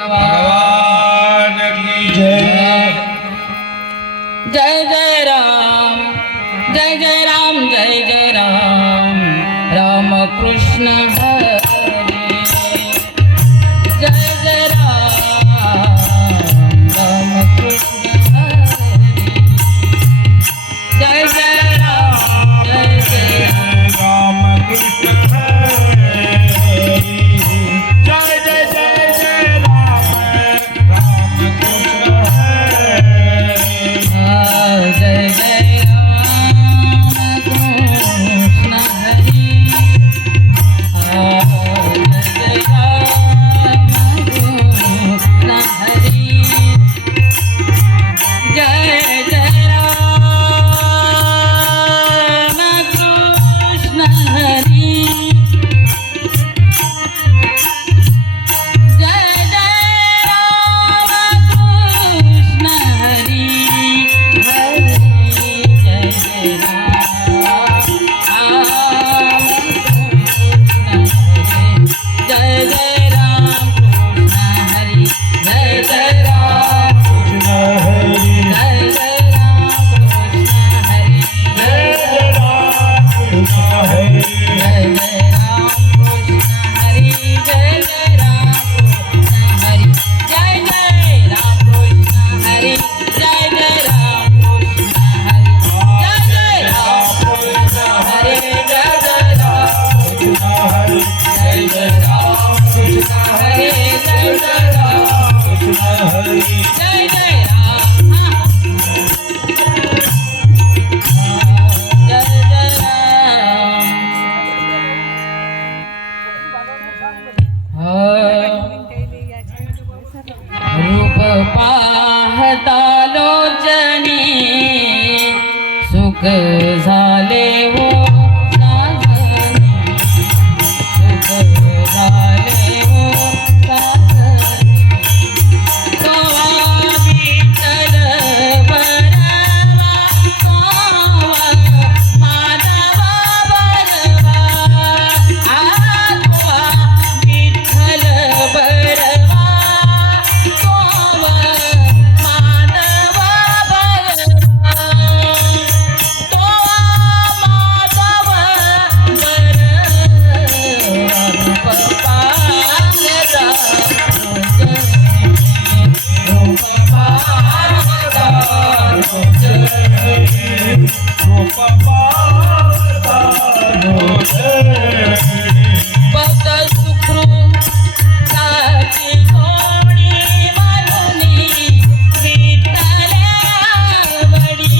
भगवान की जय। जय जय राम, जय जय राम, जय जय राम, राम कृष्ण हरे। जय जय राम, राम कृष्ण हरे। जय जय राम, जय जय राम कृष्ण हरे। जय जय जय जय राम, राम कृष्ण हरे। जय जय राम कृष्ण हरि। जय जय राम कृष्ण हरि। जय जय राम कृष्ण हरि। जय जय राम कृष्ण हरि। हरि जय जय राम कृष्ण हरि। जय जय राम कृष्ण हरि। जय जय राम कृष्ण हरि। जय जय राम कृष्ण हरि। जय जय राम कृष्ण हरि। जय जय राम कृष्ण हरि। जय जय राम कृष्ण हरि। जय जय राम कृष्ण हरि। जय जय राम कृष्ण हरि। जय जय राम कृष्ण हरि। जय जय राम कृष्ण हरि। जय जय राम कृष्ण हरि। जय जय राम कृष्ण हरि। जय जय राम। जय जय राम। रूप पाहता लोचनी सुख झाले हो साजनी। सुख झाले हो साजनी। तो विठ्ठल बरवा सोवा माधव बरवा। आत्मा विठ्ठल बरवा सोवा माधव बरवा। तो माधव बरवा रूप पाहता रूप पाहता रूप पाहता भक्त सुखरूपाची गोडी म्हणूनी विठ्ठल आवडी।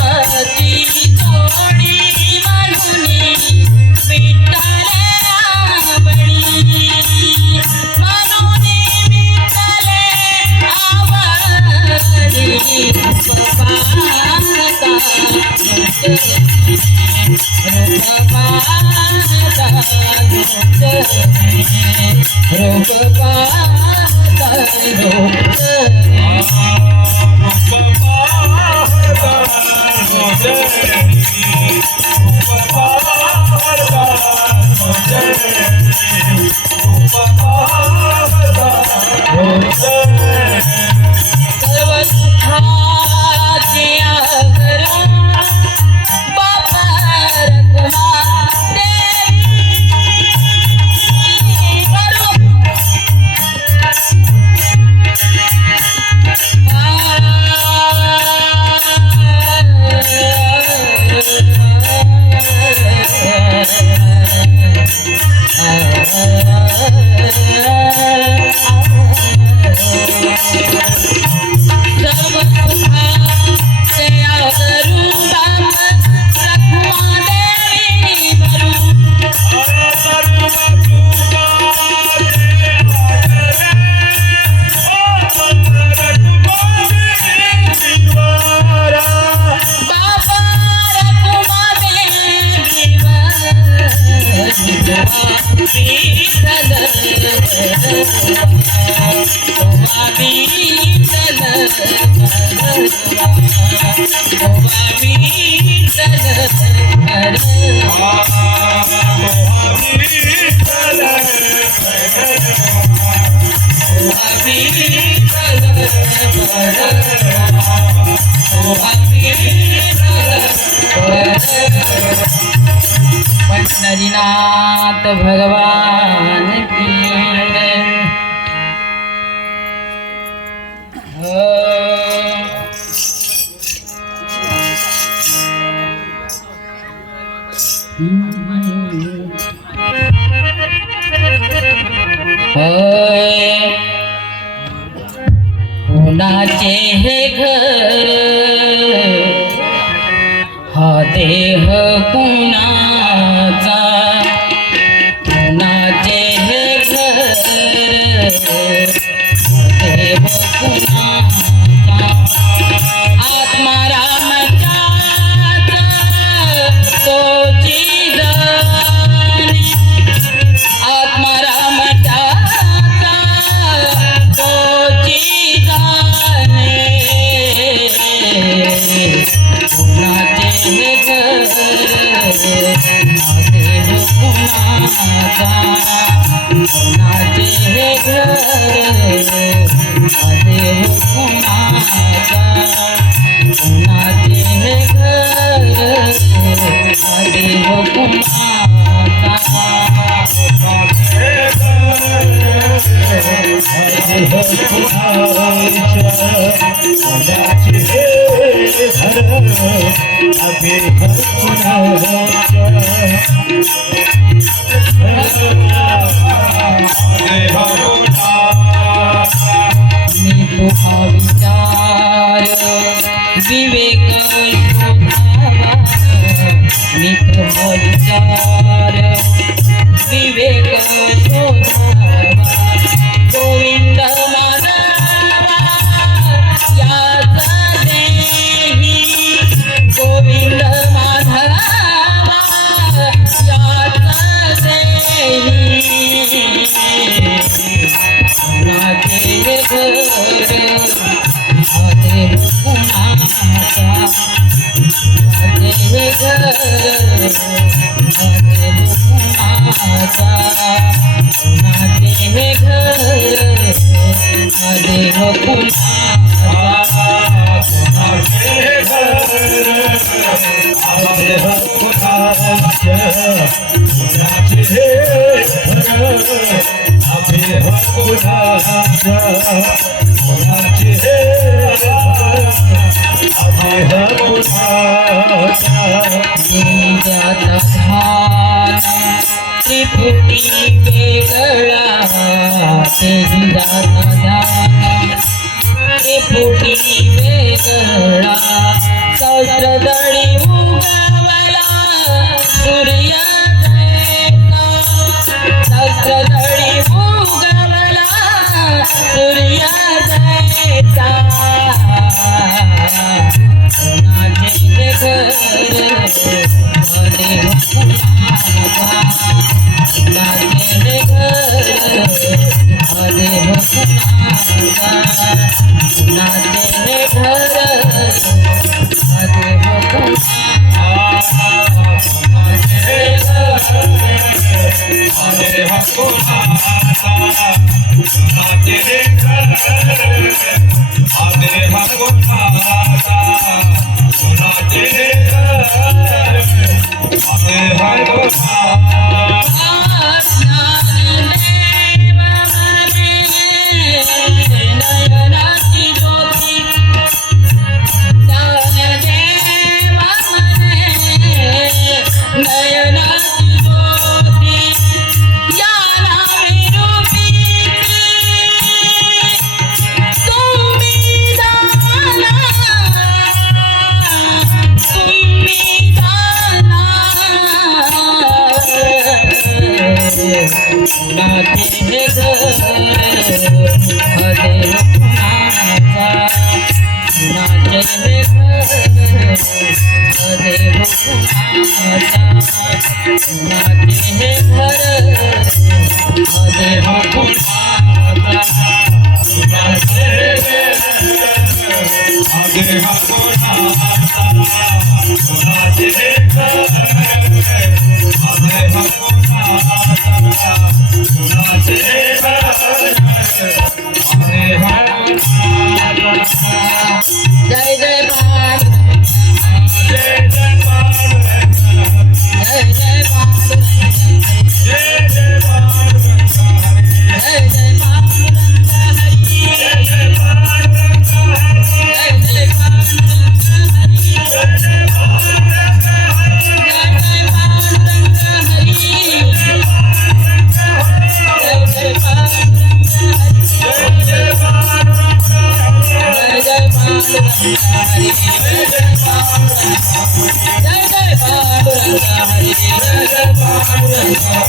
सुखरूपाची गोडी म्हणूनी विठ्ठल आवडी। म्हणूनी विठ्ठल आवडी। रूप पाहता रूप पाहता रूप पाहता सर्व सुखाचे आगर बाबा रखमा देवी करू। पंढरीनाथ भगवान की कुणाचे हे घर हा देह कुणाचा कुणाचे हे घर देह कुणाचा आत्मारामचा तो जिजाने आत्मारामचा तो जिजाने कुणाचे हे घर देह कुणाचा कुणाचे हे घर देह कुणाचा कुणाचे हे घर देह मी तुझा विचार विवेक शोधावा मी तुझा विचार विवेक शोधावा गोविंद माधवा याचा देही गोविंद माधवा याचा देही कुणाचे घर देह कुणाचा देह घर देह कुणाचा कुणाचे घर देह कुणाचा त्रिपुटी वेगळा तेही जाता ध्यान त्रिपुटी वेगळा सहस्रदळी उगवला सूर्य सहस्रदळी उगवला सूर्य जैसा कुणाचे घर देह कुणाचा कुणाचे घर देह कुणाचा कुणाचे घर देह नयनाची ज्योती नयनाची ज्योती या नावे रूपी तुम्ही दाना कुणाचे घर देह कुणाचा कुणाचे घर देह कुणाचा कुणाचे घर देह कुणाचा कुणाचे जय जय पांडुरंग जय जय पांडुरंग जय जय पांडुरंग जय जय पांडुरंग जय जय पांडुरंग हरी जय जय पांडुरंग जय जय पांडुरंग हरी जय जय पांडुरंग जय जय पांडुरंग हरी जय जय पांडुरंग हरी जय जय पांडुरंग जय जय पांडुरंग हरी जय जय पांडुरंग जय जय पांडुरंग हरी जय जय पांडुरंग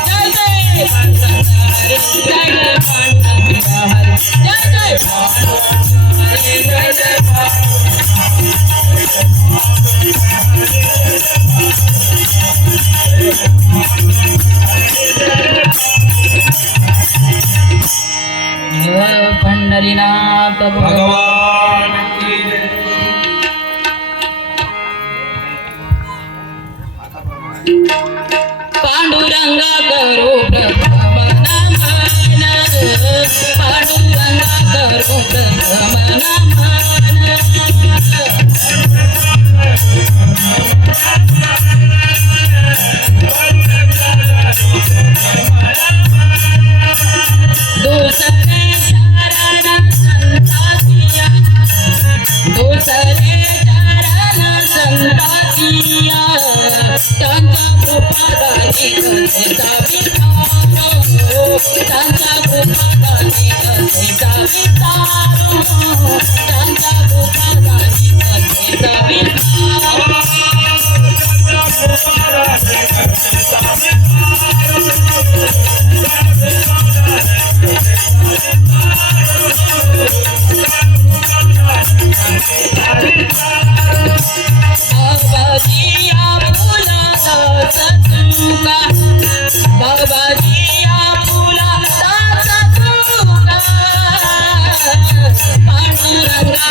जय जय पांडुरंग हरी जय जय पांडुरंग हरी जय जय पांडुरंग हरी जय जय पांडुरंग हरी जय जय पांडुरंग हरी जय जय पांडुरंग पंढरीनाथ भगवान की जय पांडुरंगा करो प्रथम नमन पांडुरंगा करो प्रथम नमन दूसरे चरण संतातिया दूसरे चरण संतातिया त्यांच्या कृपादानी कथेचा विचारो त्यांच्या कृपादानी कथेचा विचारो त्यांच्या कृपादानी कथेचा विचारो बाबाजिया फुलाचा सतुका बाबाजिया फुलाचा सतुका पांडुरंगा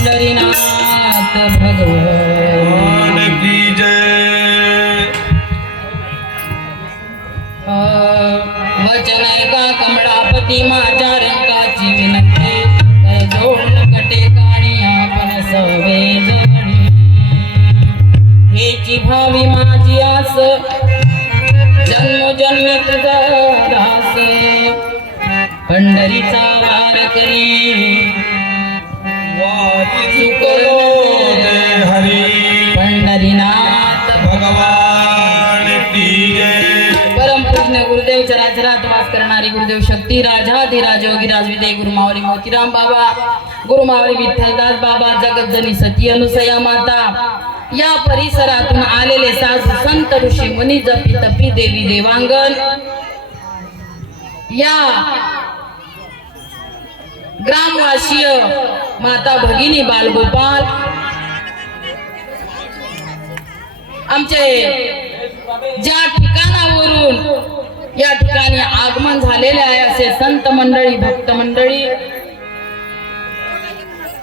पंढरीनाथ भगवान की जय वचन ऐका कमळापती माझ्या रंगाची विनंती कर जोडून कटे काणी आपण सवे जणी हेची भावी माझी आस जन्मोजन्मी तुझा दास पंढरीचा वार करी वाचुकलो जय हरी पंढरीनाथ भगवान की जय परम पूज्य गुरुदेव चराचरात वास करणारे गुरुदेव शक्ती राजाधिराज योगीराज विजय गुरुमावली मोतीराम बाबा गुरुमावली विठ्ठलदास बाबा जगज्जनी सती अनुसया माता या परिसरातून आलेले साधू संत ऋषी मुनी जपी तपी देवी देवांगण या ग्रामवासीय माता भगिनी बालगोपाल आमचे ज्या ठिकाणावरून या ठिकाणी आगमन झालेले आहे असे संत मंडळी भक्त मंडळी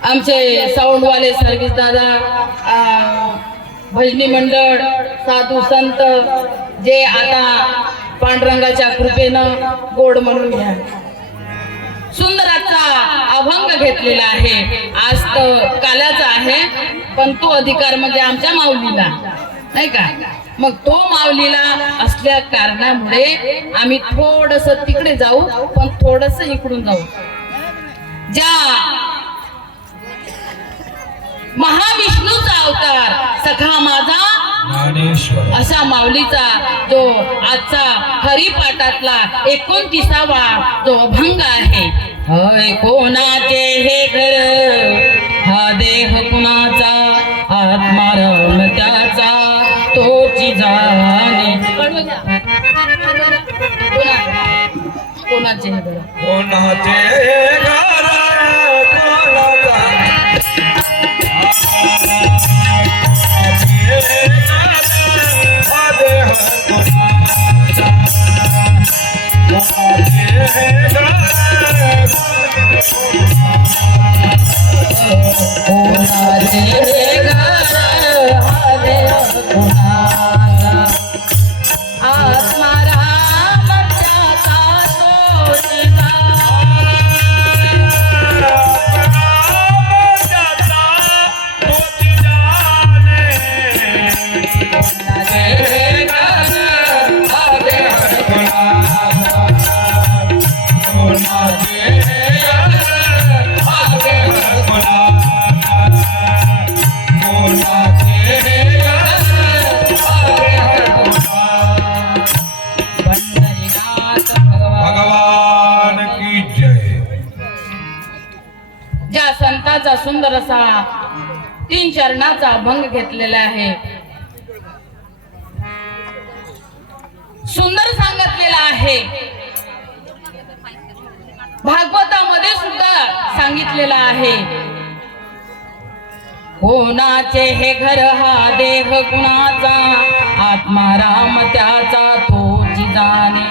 आमचे साऊंडवाले सर्विस दादा भजनी मंडळ साधू संत जे आता पांडुरंगाच्या कृपेनं गोड म्हणून घ्या सुंदराचा अभंग घेतलेला आहे आज तर काल्याचा आहे पण तो अधिकार म्हणजे आमच्या माऊलीला नाही का मग तो माऊलीला असल्या कारणामुळे आम्ही थोडस तिकडे जाऊ पण थोडस इकडून जाऊ ज्या महाविष्णूचा अवतार सखा माझा ज्ञानेश्वर असा माऊलीचा जो आजचा हरिपाठातला 29वा जो अभंग आहे हय कोणाचे हे घर हा देह कुणाचा आत्मा राम त्याचा तोची जाणे कोणाचे हे घर कोणाचे घर कोणाचा कोणाचे घर हा देव कुणाचा आत्माराम त्याचा तोच ज्या संताचा सुंदर असा 3 चरणाचा अभंग घेतलेला आहे, सुंदर सांगितलेला आहे, भागवतामध्ये सुद्धा सांगितलेला आहे. कोणाचे हे घर हा देह कुणाचा आत्माराम त्याचा तोच जाणे.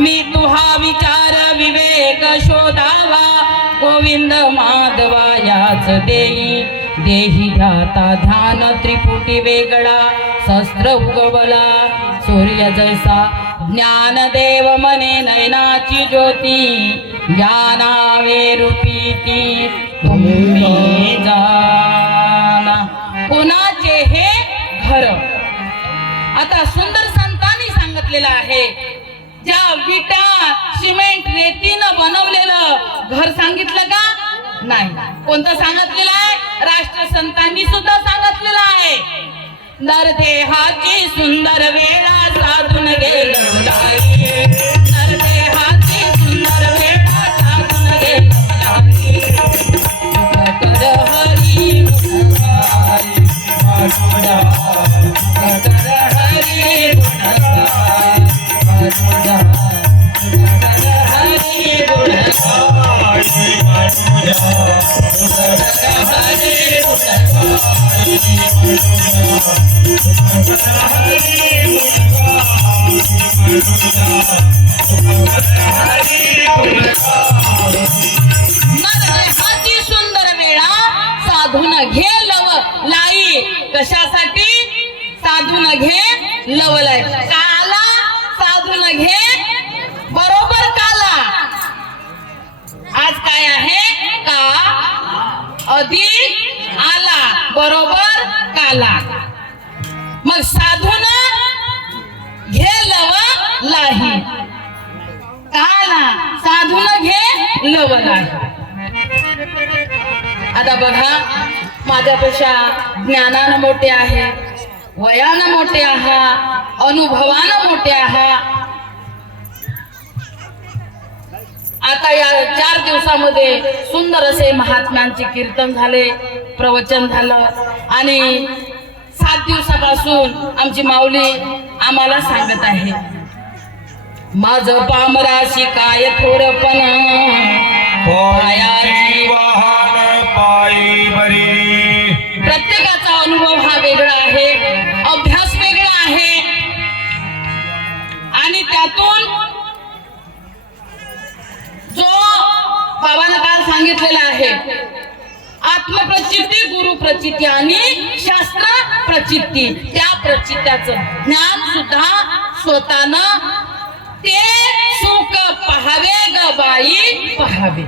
मी तुहा विचार विवेक शोधावा गोविंद माधवा याच देई. देही ध्याता ध्यान त्रिपुटी वेगळा शस्त्र उगवला सूर्य जैसा. ज्ञानदेव मने नयनाची ज्योती ज्ञानावे रूपी ती तुम्ही जाना. कोणाचे हे घर. आता सुंदर संतांनी सांगितलेलं आहे, ज्या विटा सिमेंट रेतीनं बनवलेलं घर सांगितलं का नाही. कोणतं सांगितलेलं आहे? राष्ट्रसंतांनी सुद्धा सांगितलेलं आहे. नरदेहाची सुंदर वेळा साधून गेलं लागी. नरदेहाची सुंदर वेळा साधून गेलं लागी. कर हरी गुणगाई मनुजा. कर हरी गुणगाई मनुजा. कर हरी गुणगाई मनुजा. कर हरी नरदेहाची सुंदर वेळा साधून घे लव लाई. कशासाठी? साधून घे लवलाय. काला साधून घे बरोबर काला. आज काय आहे? का अधिक आला बरोबर काला. मग साधून घे लव लाही. काला साधून घे लव लाही. आता बघा, माझ्यापेक्षा ज्ञानानं मोठे आहे, वयानं मोठे आहात, अनुभवानं मोठे आहात. आता या 4 दिवसामध्ये सुंदर असे महात्म्यांचे कीर्तन झाले, प्रवचन झालं आणि 7 दिवसापासून आमची माऊली आम्हाला सांगत आहे, माझं पामराशी काय थोरपण पायाची वाहन पायी बरी. प्रत्येकाचा अनुभव हा वेगळा आहे, अभ्यास वेगळा आहे आणि त्यातून जो बाबांना काल सांगितलेला आहे, आत्मप्रचिती, गुरु प्रचिती आणि शास्त्र प्रचिती, त्या प्रचित्याचं ज्ञान सुद्धा स्वतःनं ते सुख पहावे ग बाई पहावे.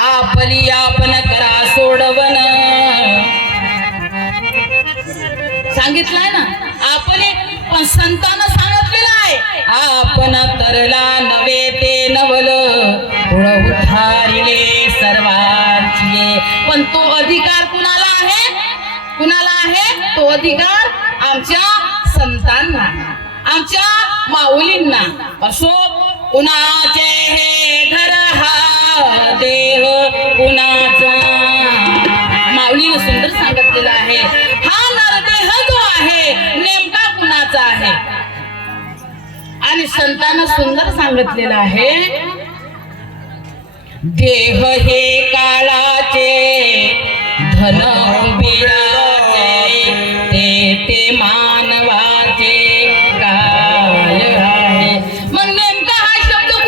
आपली आपण करा सोडवन. सांगितलंय ना आपण, पण संतांना सांगितलेलं आहे, आपण तरला नवे ते नवल उधारिले सर्वांची. पण तो अधिकार कुणाला आहे? कुणाला आहे तो अधिकार? आमच्या संतांना, आमच्या माऊलींना. असो कुणाचे हे घर हा देव कुणाचा. माऊलीने सुंदर सांगितलेलं आहे, हा नरदेह जो आहे नेमका कुणाचा आहे. आणि संतांना सुंदर सांगितलेलं आहे, देह हे काळाचे धन बिराचे ते मानवाचे काय आहे. मग नेमका हा शब्द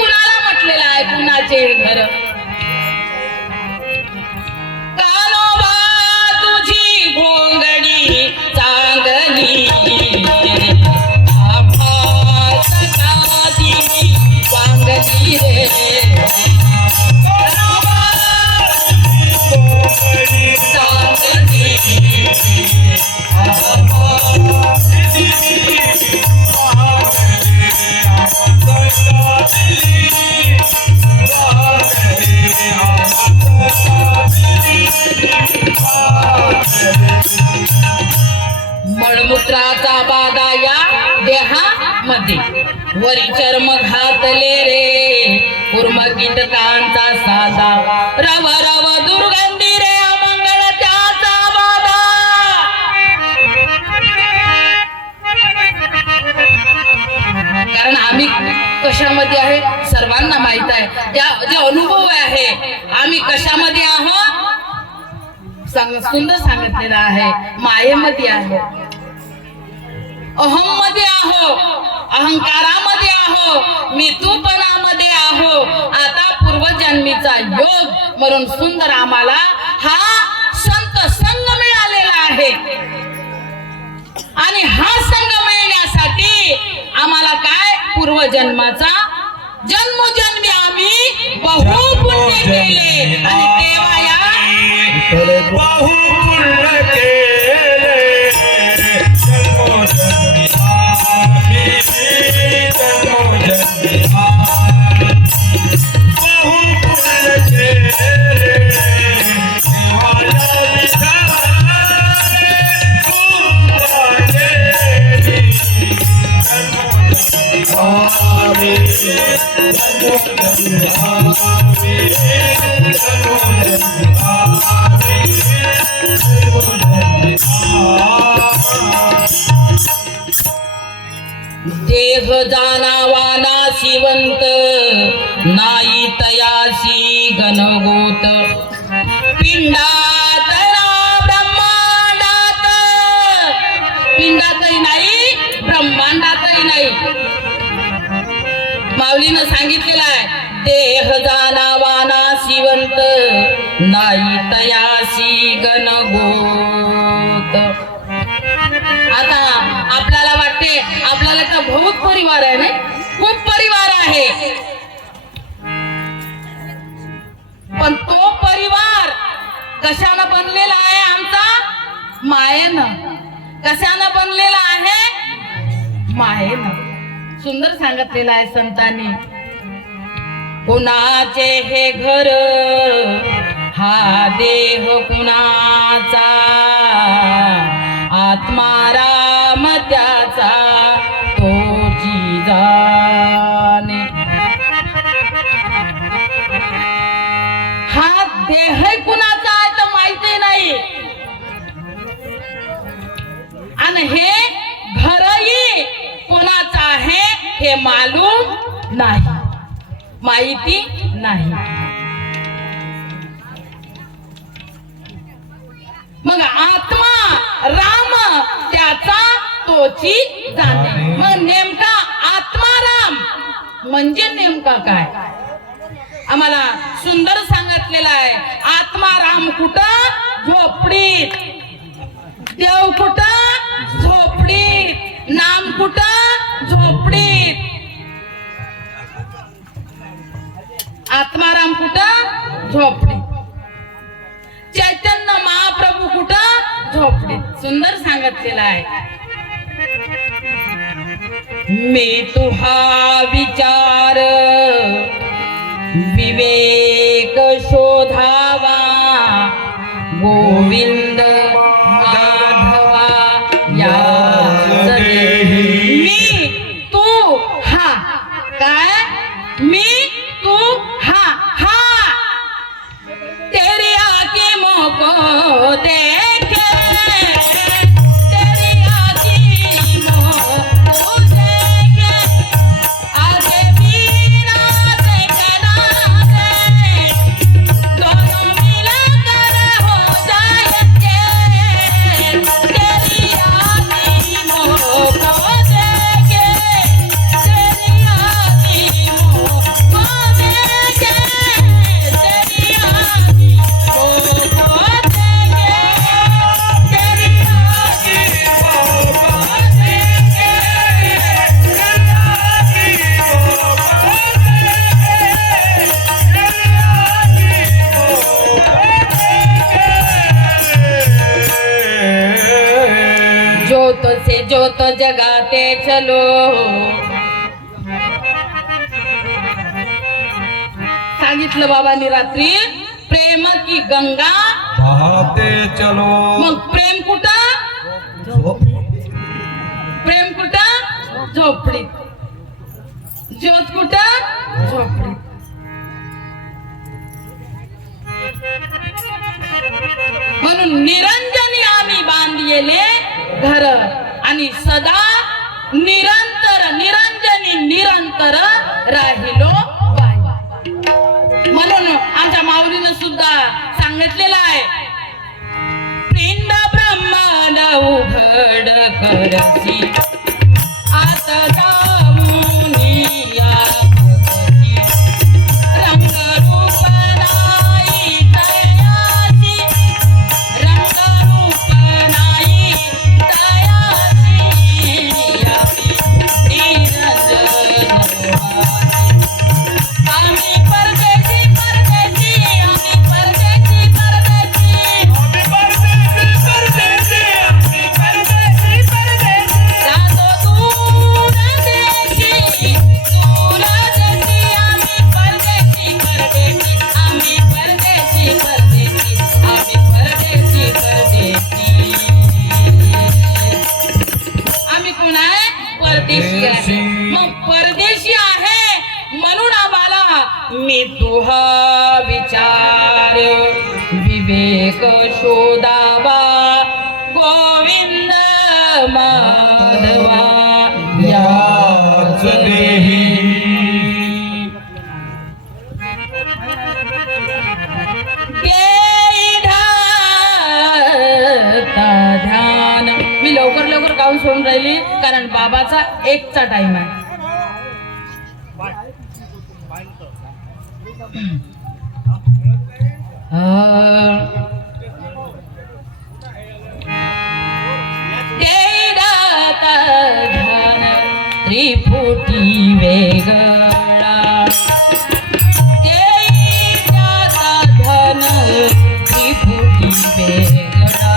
मळमूत्राचा बाधा या देहामध्ये वरी चर्म घातले रे कुर्म कीटकांचा साधा रव रव दुर्गंधी रे अमंगळ त्याचा बाधा कारण आम्ही कशामध्ये आहे सर्वांना माहित आहे त्या जे अनुभव आहे आम्ही कशामध्ये आहोत सुंदर सांगितलेलं आहे मायेमध्ये आहे अहम मध्ये आहो अहंकारामध्ये आहो मी तूपणामध्ये आहो आता पूर्वजन्मीचा योग म्हणून सुंदर आम्हाला हा संत संग मिळालेला आहे आणि हा संग मिळण्यासाठी आम्हाला काय पूर्वजन्माचा जन्मोजन्मी आम्ही बहु पुण्य केले आणि तेव्हा या बहु पुण्य केले जन्मोजन्मी आम्ही जन्मोजन्मी बहु पुण्य केले देवाला विचारे पूर्वाचे जन्मोजन्मी आम्ही जन्मोजन्मी आम्ही जन्मोजन्मी देह जानावाना शिवंत नाही तयासी गणगोत पिंडात ब्रह्मांडात पिंडातही नाही ब्रह्मांडातही नाही माऊलीनं सांगितलेलं आहे देह जानावाना शिवंत नाही तयासी गणगोत आता आपल्याला वाटते आपल्याला तर बहुत परिवार आहे नाही खूप परिवार आहे पण तो परिवार कशानं बनलेला आहे आमचा मायेनं कशानं बनलेला आहे मायेनं सुंदर सांगितलेलं आहे संतांनी कुणाचे हे घर हा देह कुणाचा आत्माराम त्याचा तोची जाणे हा देह कुणाचा आहे तर माहिती नाही आणि हे घरही कोणाचं आहे हे मालूम नाही माहिती नाही मग आत्मा राम त्याचा तोची जाणे मग नेमका आत्माराम म्हणजे नेमका काय आम्हाला सुंदर सांगितलेला आहे आत्माराम कुठं झोपडीत देव कुठं झोपडीत नाम कुठं झोपडीत आत्माराम कुठं झोपडीत चैतन्य महाप्रभू कुठं झोपडीत सुंदर सांगितलेला आहे मी तुहा विचार विवेक शोधावा गोविंद माधवा या मी तू हा काय मी तू हा हा तेरी आँखें मोको देखे तेरी आँखें मोको देखे आगे बीना से किनारे दोनों मिलकर हो जाएंगे तेरी आँखें मोको देखे तेरी आँखें मोको देखे तेरी आँखें ज्योत से ज्योत जगाते चलो सांगितलं बाबांनी रात्री, प्रेम की गंगा बहाते चलो. मग प्रेम कुठं? प्रेम कुठं? झोपडीत. ज्योत कुठं? झोपडीत. म्हणून निरंजनी आम्ही बांधलेले घर आणि सदा निरंतर निरंजनी निरंतर राहिलो बाई. म्हणून आमच्या माऊलीनं सुद्धा सांगितलेलं आहे, पिंड ब्रह्मांड उघड करसी आत जामुनी या जगती. रंगरूप नाही तयासी, रंगरूप नाही तयासी. आम्ही परदेशी परदेशी, आम्ही परदेशी परदेशी. जातो दूर देशी, दूर देशी. आम्ही परदेशी परदेशी, आम्ही परदेशी परदेशी, आम्ही परदेशी परदेशी. आम्ही कोण आहे? परदेशी आहे. मग परदेशी आहे म्हणून आम्हाला मी तुहा विचार विवेक शोधावा. गोविंद माधवा याच देही. ध्यान. मी लवकर लवकर गाऊन सोडून राहिली कारण बाबाचा 1चा टाइम आहे. ध्यान त्रिपुटी वेगळा, धन त्रिपुटी वेगळा.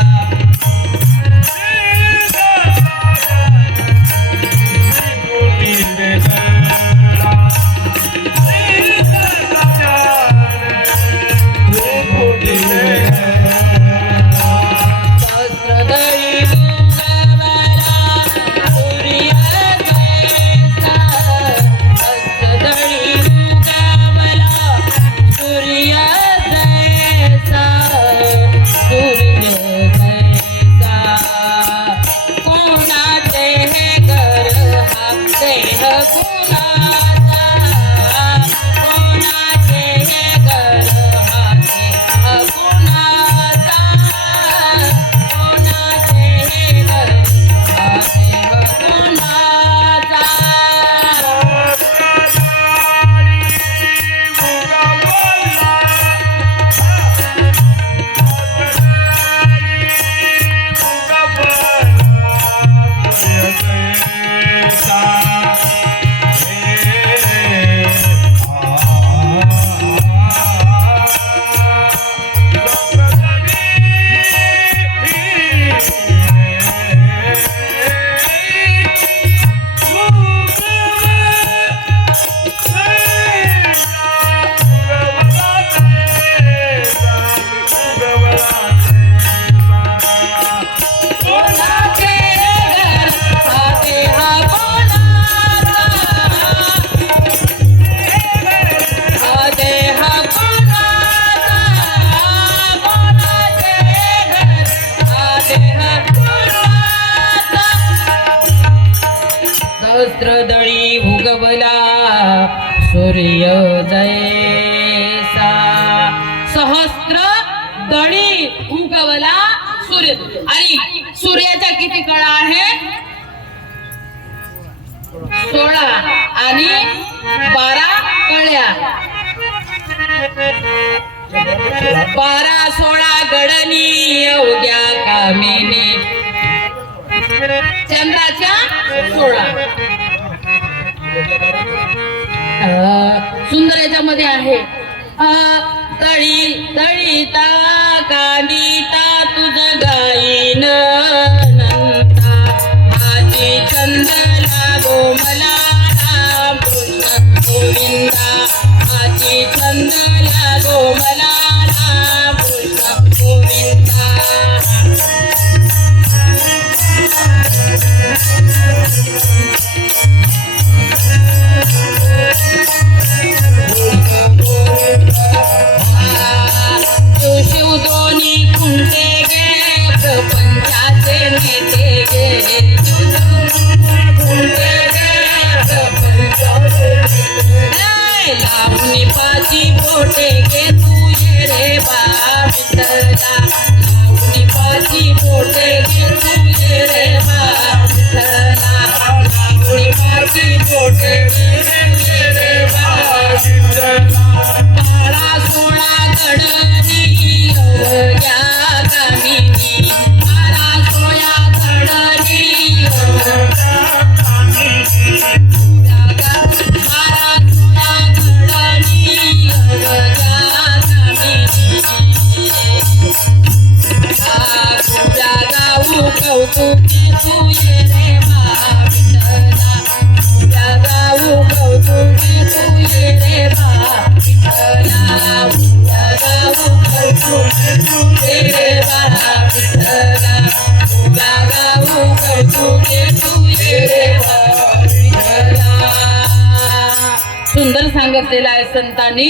सहस्त्रदळी उगवला सूर्य जैसा. सहस्त्र दळी उगवला सूर्य. आणि सूर्याच्या किती कळा आहे? 16 आणि 12 कळ्या. 12-16 गडनी अवघ्या कामिनी. चंद्राच्या 16. सुंदर याच्यामध्ये आहे, तळी तळीता कानिता तुझ गाईन नंता. हाती चंद लागो मला राम कृष्ण गोविंदा. नामाची छंद लागो मला राम कृष्ण गोविंदा शिव दोन्ही खुंटे गे प्रपंचाचे नेते गे खुंटे गे प्रपंचाचे लावणी पाची पोटे गे तू ये रे बा विठ्ठला लावणी पाची पोटे गे तू ये रे बा विठ्ठला लावणी पाची पोटे गे तू ये रे बा विठ्ठला 16 गडनी या कामिनी 16 गडनी कौतुके तू ये रे बा विठ्ठला तुझ्या गाऊ कौतुके तू ये रे बा विठ्ठला तुझ्या गाऊ कौतुके तू ये रे बा विठ्ठला तुझ्या गाऊ कौतुके तू ये रे बा विठ्ठला सुंदर सांगितलेलं आहे संतांनी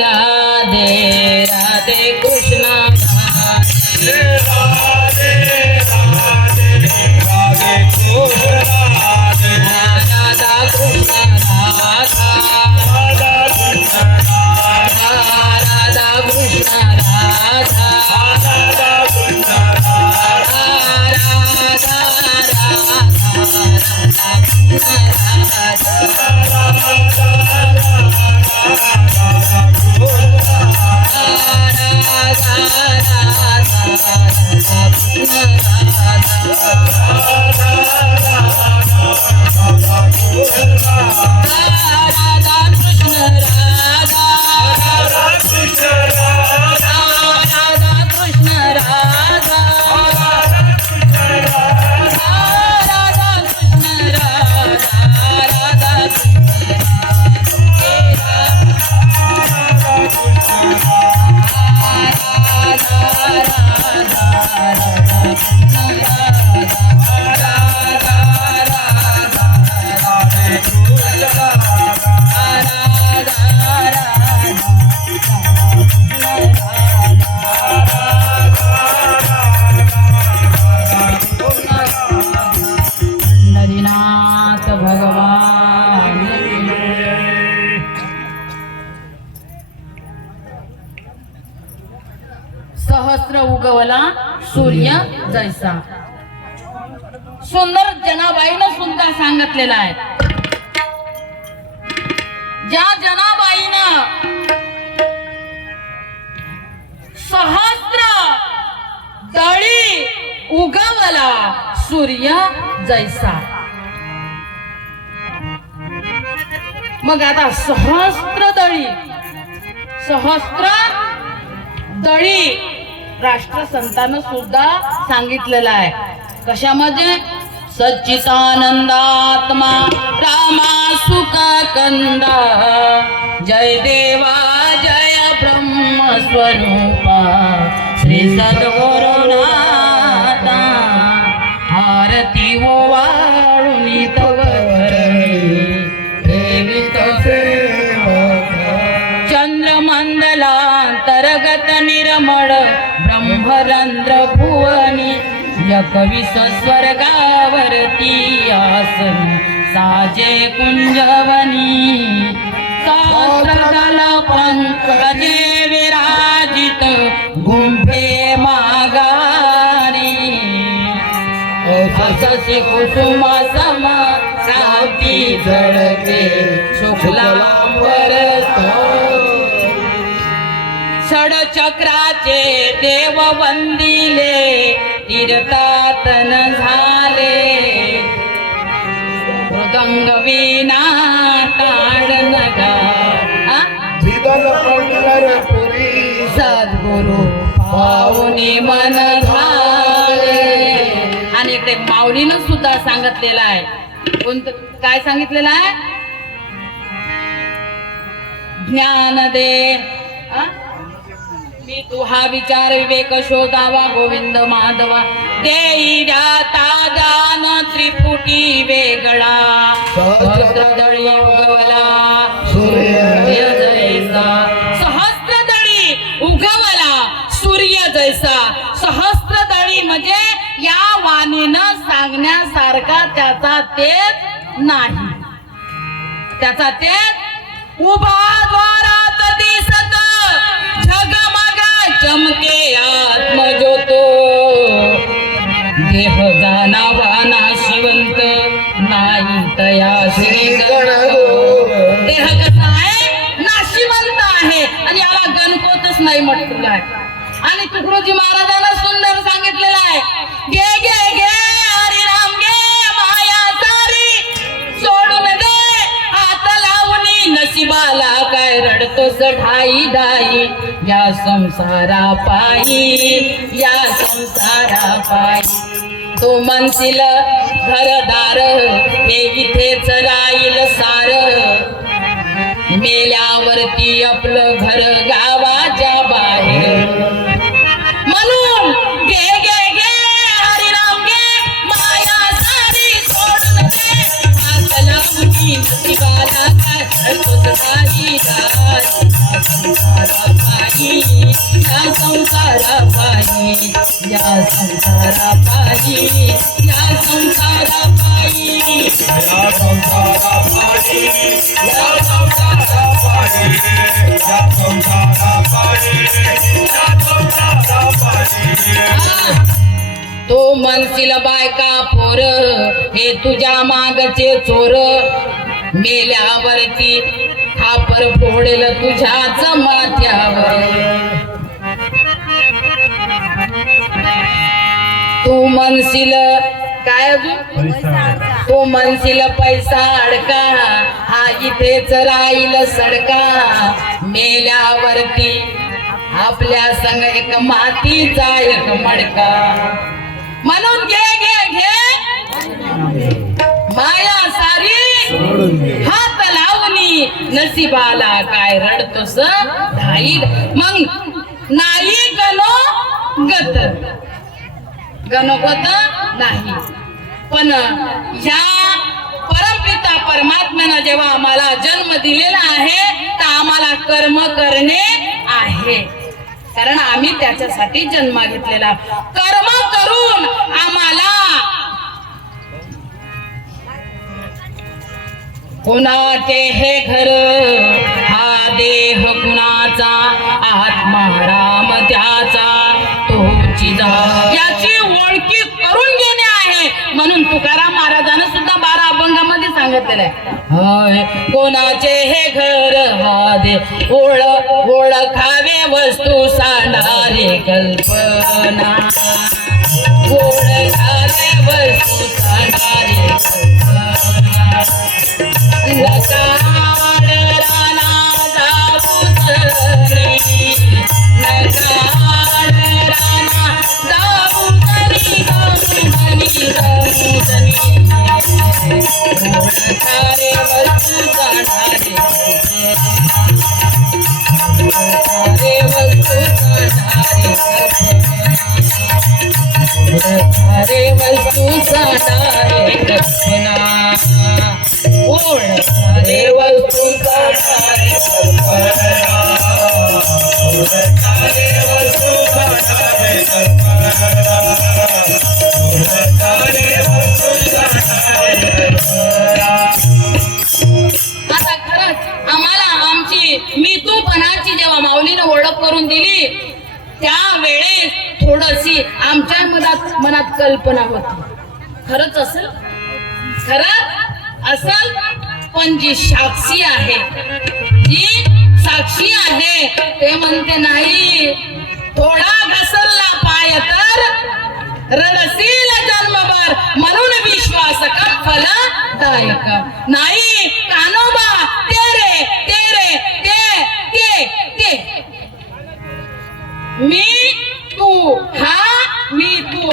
राधे राधे कृष्ण राधे राधे राधे राधे कृष्ण राधे राधा कृष्ण राधा राधा कृष्ण राधा राधा कृष्ण राधा राधा कृष्ण राधा राधा हरिनाथ भगवान सहस्र उगवला सूर्य जैसा सुंदर जनाबाईनं सुद्धा सांगितलेलं आहे ज्या जनाबाईनं सहस्र दळी उगवला सूर्य जैसा मग आता सहस्त्र दळी राष्ट्रसंतानं सुद्धा सांगितलेलं आहे कशामध्ये सच्चिदानंदात्मा रामा सुख कंदा जय देवा जय ब्रह्म स्वरूपा श्री सद्गुरुनाथा आरती ओवाळुनी तव चंद्रमंडलांतर्गत निर्मळ ब्रह्मरंध्र भुवनी यकविस स्वर्गावरती आसन साजे कुंजवनी सहस्रदल पंकजे विराजित गुंफे मागारी शशि कुसुम सम सावती झळके शुक्लांबर षडचक्राचे देव वंदिले तीर्थातन झाले मृदंग वीणा ताडनगा सद्गुरु पाहुणे मन झाले आणि इकडे माऊलीनं सुद्धा सांगितलेलं आहे कोणतं काय सांगितलेलं आहे? ज्ञान दे हा? मी तू हा विचार विवेक शोधावा गोविंद माधवा देई दाता दान त्रिपुटी वेगळा सहस्रदळी उगवला सूर्य जैसा सहस्रदळी उगवला सूर्य जैसा सहस्रदळी म्हणजे या वाणीनं सांगण्यासारखा त्याचा तेच नाही त्याचा तेच उभा द्वारात दिसत झगमग चमके आत्मज्योतो देह जाणावा नाशिवंत नाही तया श्री देह कसा आहे नाशिवंत आहे आणि याला गणपतच नाही म्हटलेला आहे आणि तुकडोजी महाराजांना सुंदर सांगितलेलं आहे घे घे घे हरिराम घे माया सारी सोडून दे हात लावणी नशिबाला काय रडतोस ढाई ढाई या संसारा पायी या संसारा पायी तो म्हणशील घरदार हे इथेच राहील सार मेल्यावरती आपलं घर गावाच्या बाहेर म्हणून घे घे घे हरिराम घे माया सारी सोडून दे हात लावणी नशिबाला काय रडतोस ढाई ढाई संसारा पायी या संसारा पायी या संसारा पायी या संसारा पायी या संसारा पायी या संसारा पायी या संसारा पायी या संसारा पायी तो म्हणशील बायका पोर हे तुझ्या मागचे चोर मेल्यावरती खापर फोडेल तुझ्याच माथ्यावर तू म्हणशील काय अजून तू म्हणशील पैसा अडका हा इथेच राहील सडका मेल्यावरती आपल्या संग एक मातीचा एक मडका म्हणून घे घे घे माया सारी हात लावणी नशिबाला काय रडतोस ढाई मग नाही गणोगत गणोगत नाही पण या परमपिता परमात्म्यानं जेव्हा आम्हाला जन्म दिलेला आहे तर आम्हाला कर्म करणे आहे कारण आम्ही त्याच्यासाठी जन्म घेतलेला कर्म करून आम्हाला कुणाचे हे घर हा देह कुणाचा आत्मा राम त्याचा तोची याची ओळखी करून घेणे आहे म्हणून तुकाराम महाराजांना सुद्धा 12 अभंगामध्ये सांगितलेलं आहे कोणाचे हे घर हा दे ओळखावे वस्तू सांडारे कल्पना ओळखावे वस्तू सांडारे कल्पना नकाड राना जाऊ तरी नकाड राना जाऊ तरी गमनी ओळखारे वस्तू सांडारे ओळखारे वस्तू सांडारे ओळखारे वस्तू सांडारे कल्पना ओळखारे वस्तू सांडारे कल्पना ओळखारे वस्तू सांडारे कल्पना ओळखारे वस्तू सांडारे कल्पना आता खरंच आम्हाला आमची मी तू पणाची जेव्हा माऊलीनं ओळख करून दिली त्यावेळेस थोडीशी आमच्या मनात कल्पना होती खरंच असेल खरंच असेल पण जी साक्षी आहे जी साक्षी आहे ते म्हणते नाही थोडा घसरला पाय तर रडसील जन्मभर म्हणून विश्वास कर फलदायक नाही कानोबा तेरे तेरे ते मी तू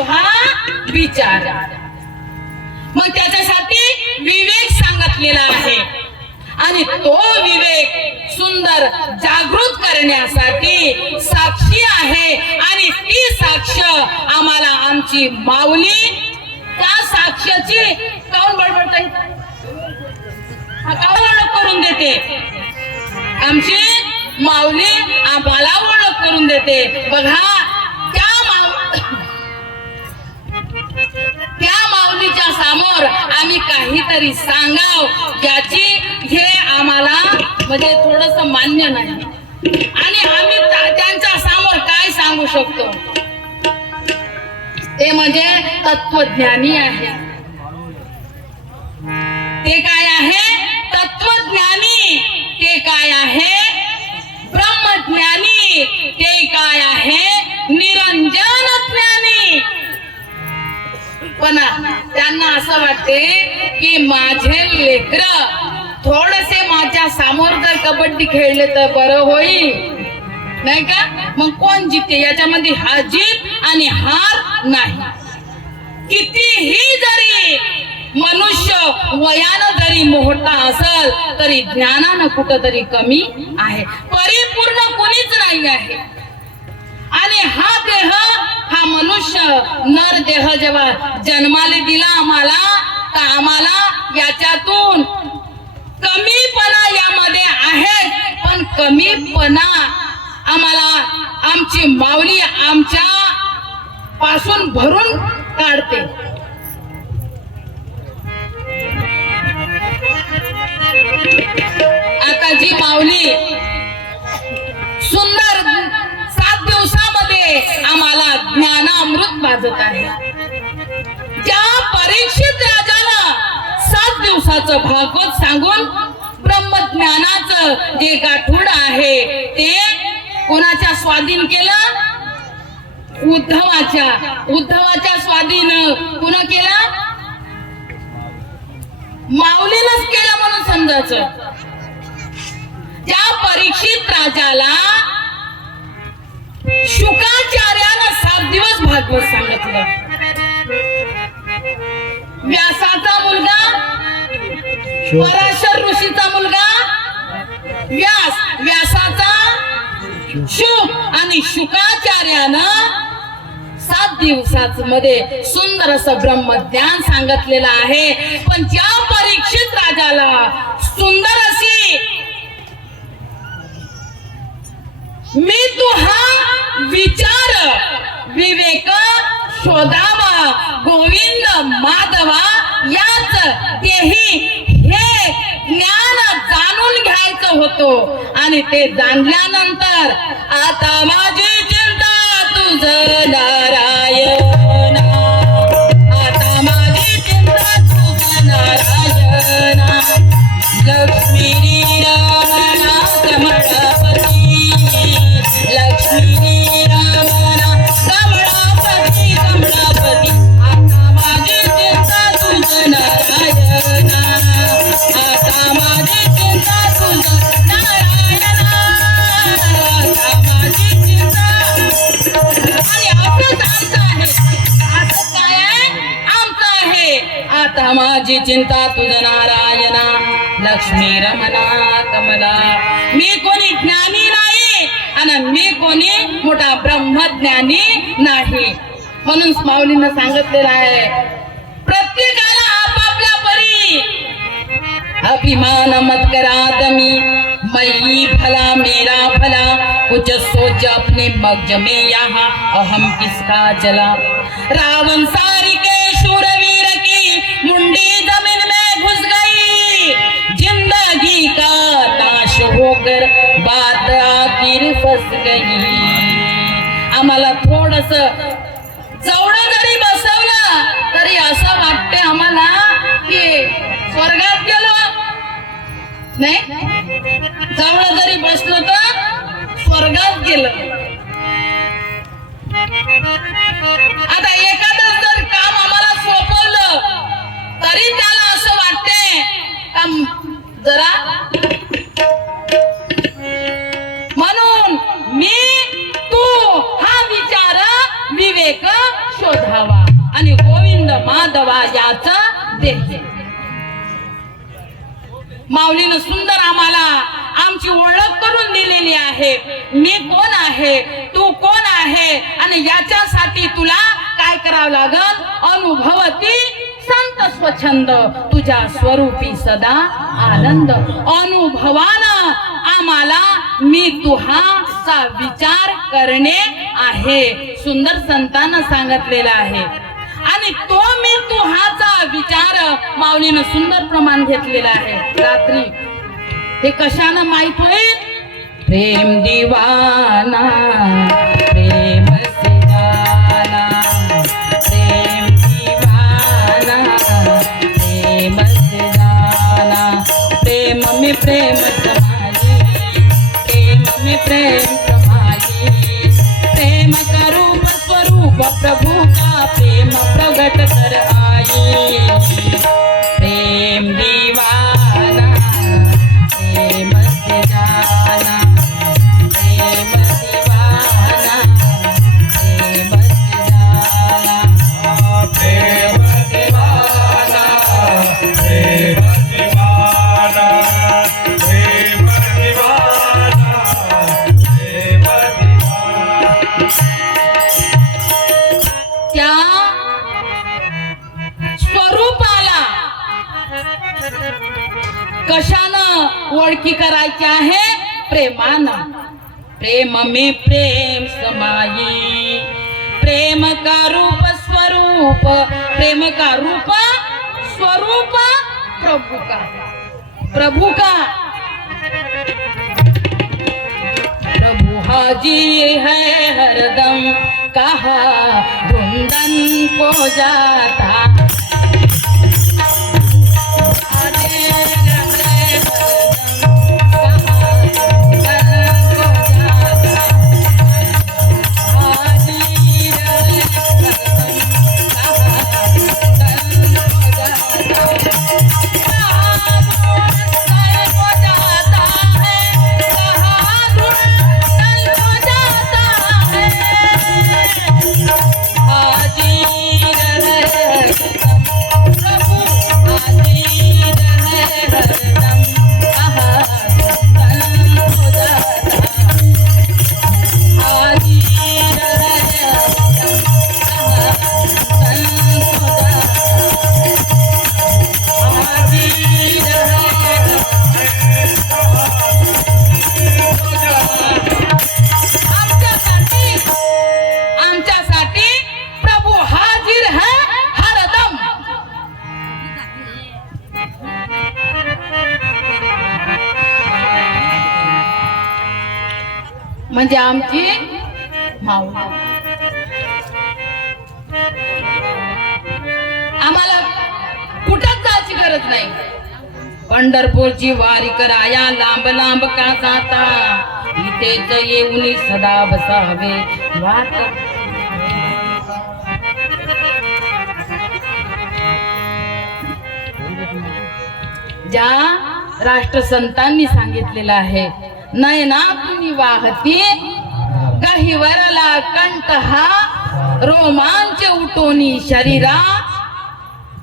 हा विचार मग त्याच्यासाठी सांगितलेला आहे आणि तो विवेक सुंदर जागृत करण्यासाठी साक्षी आहे आणि ती साक्ष आम्हाला आमची माऊली त्या साक्षाची काऊन बडबडताय काऊन ओळख करून देते आमची माऊली आम्हाला ओळख करून देते बघा त्या माऊलीच्या समोर आम्ही काहीतरी सांगाव याची हे आम्हाला म्हणजे थोडस मान्य नाही आणि आम्ही त्यांच्या समोर काय सांगू शकतो ते म्हणजे तत्वज्ञानी आहे ते काय आहे तत्वज्ञानी ते काय आहे ब्रह्मज्ञानी ते काय आहे निरंजन ज्ञानी पण त्यांना असं वाटते की माझे लेकर थोडेसे माझ्या समोर जर कबड्डी खेळले तर बरं होईल नाही का मग कोण जिते याच्यामध्ये हा जीत आणि हार नाही कितीही जरी मनुष्य वयानं जरी मोठा असल तरी ज्ञानानं कुठंतरी कमी आहे परिपूर्ण कोणीच नाही आहे आणि हा देह हा मनुष्य नर देह जेव्हा जन्माला दिला आम्हाला तर आम्हाला याच्यातून कमीपणा यामध्ये आहे पण कमीपणा आम्हाला आमची माऊली आमच्या पासून भरून काढते आता जी माऊली सुंदर 7 दिवसामध्ये आम्हाला ज्ञानामृत पाजत आहे त्या परीक्षित राजाला 7 दिवसाचं भागवत सांगून ब्रह्मज्ञानाचं जे गाठोड आहे ते कोणाच्या स्वाधीन केलं उद्धवाच्या स्वाधीन कोण केलं माऊलीनंच केलं म्हणून समजायचं त्या परीक्षित राजाला शुकाचार्यानं 7 दिवस भागवत सांगितलं व्यासाचा मुलगा पराशर ऋषीचा मुलगा व्यासाचा शुक आणि शुकाचार्यानं 7 दिवसाच मध्ये सुंदर असं ब्रह्मज्ञान सांगितलेलं आहे पण ज्या परीक्षित राजाला सुंदर अशी मी तू हा विचार विवेक शोधावा गोविंद माधवा याच तेही हे ज्ञान जाणून घ्यायचं होतो आणि ते जाणल्यानंतर आता माझी चिंता तुझ नारायण आता माझी चिंता तुझ नारायण लक्ष्मी रमणा कमळपती लक्ष्मी रमणा कमळपती आता माझी चिंता तुझ नारायण आता माझी चिंता तुझ नारायण आता माझी चिंता आणि असंच आमचं आहे असं काय आहे आमचं आहे आता माझी चिंता तुझ नारायण लक्ष्मी रमणा कमला मी कोणी ज्ञानी नाही आणि मी कोणी मोठा ब्रह्मज्ञानी नाही म्हणून माऊलीनं सांगितलेलं आहे प्रत्येकाला आपापल्या परी अभिमान मत करा दमी मई भला मेरा भला कुछ सोच अपने मग्ज में यहाँ अहम किसका जला रावण सारी के शूरवीर की मुंडी जमीन में घुस गई जिंदगी का नाश होकर बात आखिर फस गई आम्हाला थोडस जवळ जरी बसवलं तरी असं वाटते आम्हाला की स्वर्गात गेलो नाही जवळ जरी बसलो तर स्वर्गात गेलो आता एखादं जर काम आम्हाला सोपवलं तरी त्याला असं वाटते का जरा म्हणून मी तू हा विचार विवेक शोधावा आणि गोविंद माधवा याचा देह माऊलीनं सुंदर आम्हाला आमची ओळख करून दिलेली आहे. मी कोण आहे, तू कोण आहे, आणि याच्यासाठी तुला काय करावं लागल? अनुभवती संत स्वच्छंद, तुझ्या स्वरूपी सदा आनंद. अनुभवानं आम्हाला मी तुहाचा विचार करणे आहे, सुंदर संतांना सांगितलेला आहे. आणि तो मी तुहाचा विचार माऊलीनं सुंदर प्रमाण घेतलेला आहे. रात्री हे कशानं माहित होईल? प्रेम दिवाना प्रेम से जाना, प्रेम दिवाना प्रेम से जाना, प्रेम में प्रेम समाई, प्रेम में प्रेम समाई, प्रेम का रूप स्वरूप प्रभु का प्रेम प्रगट कर आई. प्रेम दीवाना प्रेम से जाना, प्रेम दीवाना प्रेम से जाना, प्रेम दीवाना प्रेम दीवाना प्रेम दीवाना प्रेम दीवाना. त्या स्वरूपाला कशानं ओळखी करायची आहे? प्रेमानं. प्रेम में प्रेम समाई, प्रेम का रूप स्वरूप, प्रेम का रूप स्वरूप प्रभु का, प्रभु का. प्रभु हाजी है हरदम, कहा धुंदन को जाता, म्हणजे आमची माऊली. आम्हाला कुठंच जायची गरज नाही. पंढरपूरची वारी कराया लांब लांब का जाता, इथेच येऊन सदा बसावे वाट. ज्या राष्ट्रसंतांनी सांगितलेलं आहे, नयनातून वाहती गहिवरला कंठ हा, रोमांच उठोनी शरीरा,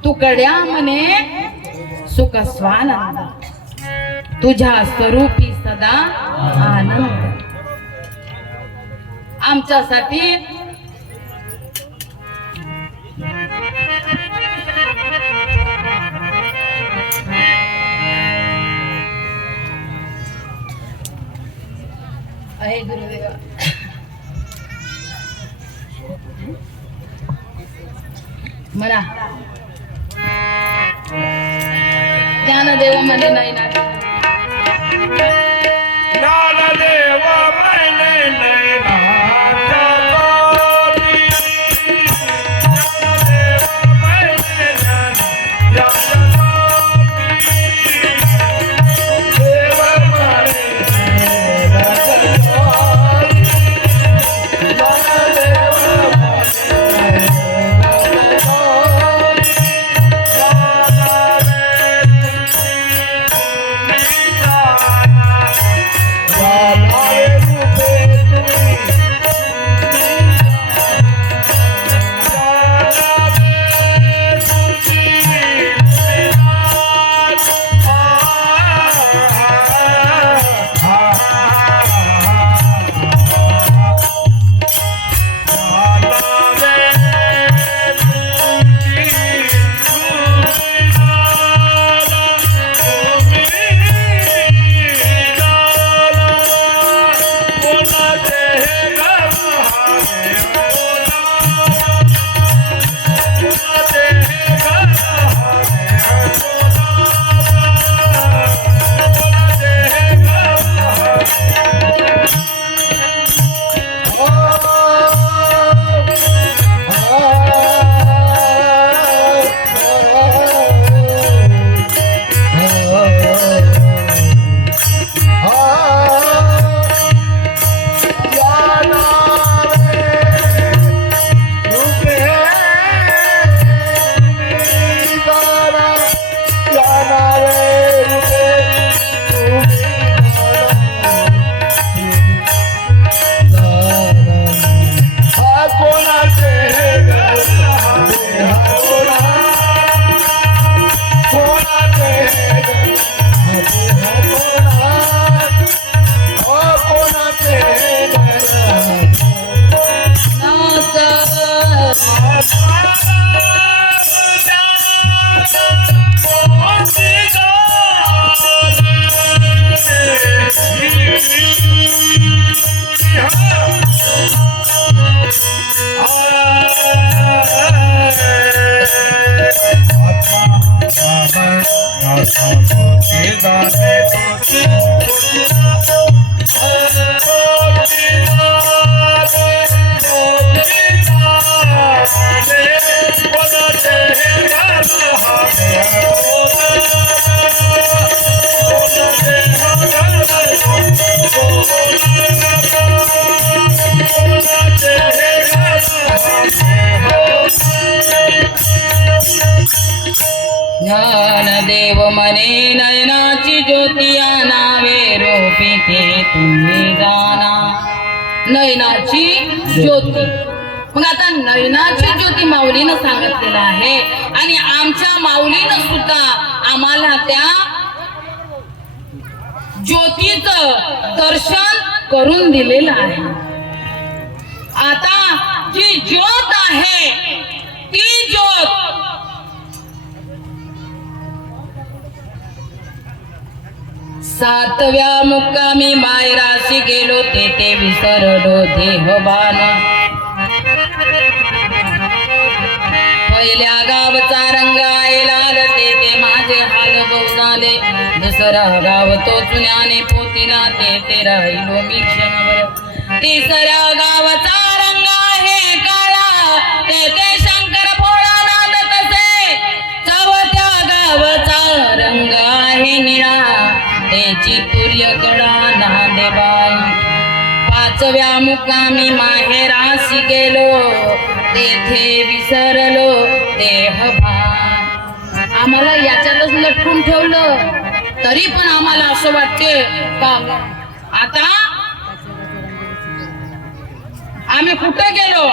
तुकड्या मने सुख स्वानंद, तुझ्या स्वरूपी सदा आनंद. आमच्यासाठी आहे गुरुदेवा. म्हणा ज्ञानदेव म्हणे नाही ना, ज्ञानदेव म्हणे नैनाच्या पारी, ज्ञानदेव म्हणे ज्ञानच्या पारी, देव म्हणे नैनाच्या पारी, ज्ञानदेव म्हणे नैनाच्या पारी. ज्ञानदेव मने नयनाची ज्योती आणावे रोपिते तुम्ही जाना. नयनाची ज्योती, मग आता नयनाची ज्योती माऊलीनं सांगितलेलं आहे आणि आमच्या माऊलीनं सुद्धा आम्हाला त्या ज्योतीचं दर्शन करून दिलेलं आहे. आता जी ज्योत आहे ती ज्योत सातव्या मुक्कामी मायराशी गेलो तेथे विसरलो देहभान. पहिल्या गावचा रंग आहे लाल तेथे माझे हाल बहु झाले. दुसरा गाव तो चुन्याने पोतीला तेथे राहिलो मी क्षणभर. तिसऱ्या गावचा रंग आहे काळा तेथे शंकर भोळा नांदत असे. चौथ्या गावचा रंग आहे निळा त्याची तुर्यकडा नांदेबाई. पाचव्या मुक्कामी माहेराशी गेलो तेथे विसरलो देहभान. आम्हाला याच्यातच लटकून ठेवलं तरी पण आम्हाला असं वाटते का आता आम्ही कुठे गेलो.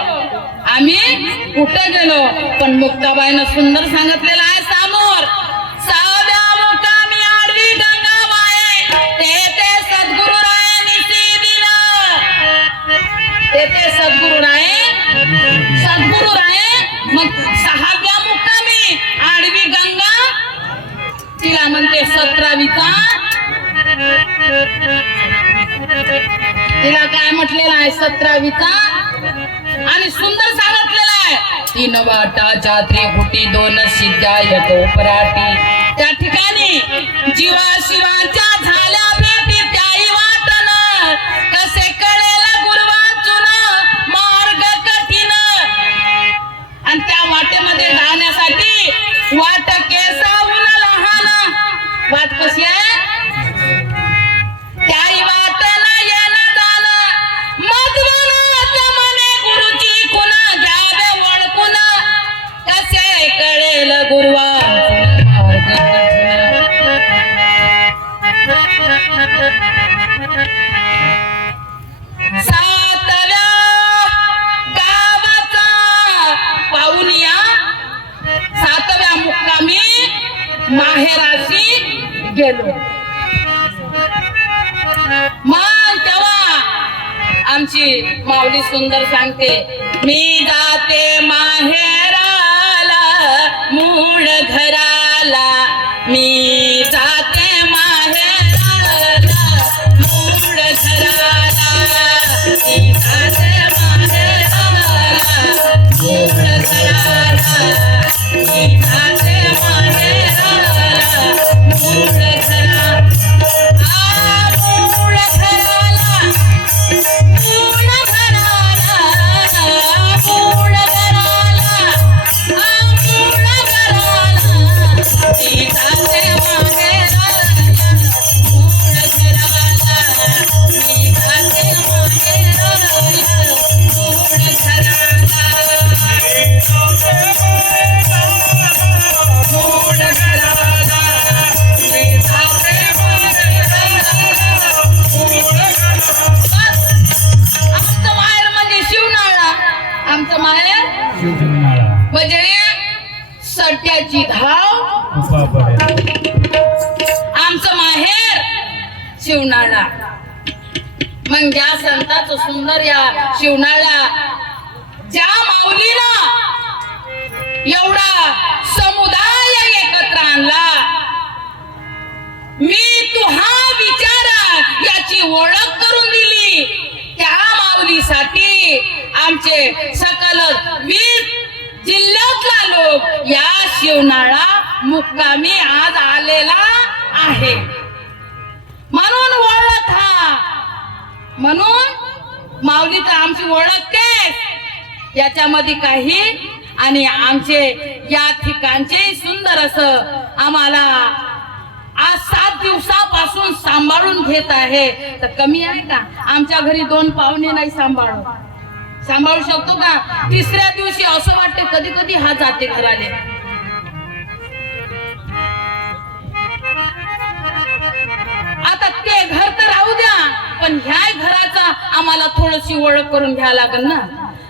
पण मुक्ताबाईनं सुंदर सांगितलेलं आहे समोर. सहाव्या मुक्कामी आडवी गंगा माये तेथे सद्गुरु रायांनी दिलं. तेथे सद्गुरु राय. मग सहाव्या मुक्कामी आडवी गंगा तिला म्हणते 17वीचा. तिला काय म्हटलेलं आहे 17वीचा आणि सुंदर सांगितलेलं आहे. 3 वाटाच्या त्रिकुटी 2 सिद्ध्या एक पराठी. त्या ठिकाणी जीवा शिवांच्या झाल्या भेटी त्याही वाटन कसे कळेल गुरुवांचून मार्ग कठीण. आणि त्या वाटेमध्ये जाण्यासाठी वाट केसावून लहान. वाट कशी आहे त्याही वाटेला येणं जाणं मधवनात मने गुरुची कुणा घ्यावे ओळखून कसे कळेल गुरुवांचून मार्ग कठीण. 7व्या गावाचा पाहुनिया 7व्या मुक्कामी माहेराशी गेलो. मग तेव्हा आमची माऊली सुंदर सांगते. मी जाते माहेराला मूळ घराला. मी जाते माहेराला मूळ घराला. मी जाते माहेराला मूळ घराला. मी जाते माहेराला शिवनाळा. मग ज्या संताचं सुंदर या शिवनाळा ज्या माऊलीनं एवढा समुदाय एकत्र आणला, मी तू हा विचार याची ओळख करून दिली, त्या माऊलीसाठी आमचे सकल 20 जिल्ह्यातला लोक या शिवनाळा मुक्कामी आज आलेला आहे. म्हणून ओळख म्हणून माऊली तर आमची ओळखते याच्यामध्ये काही. आणि आमचे या ठिकाणचे सुंदर असं आम्हाला आज 7 दिवसापासून सांभाळून घेत आहे. तर कमी आहे का? आमच्या घरी 2 पाहुणे नाही सांभाळू शकतो का? तिसऱ्या दिवशी असं वाटते कधी कधी हा जाते घराले. आता ते घर तर राहू द्या, पण ह्या घराचा आम्हाला थोडीशी ओळख करून घ्या लागेल ना.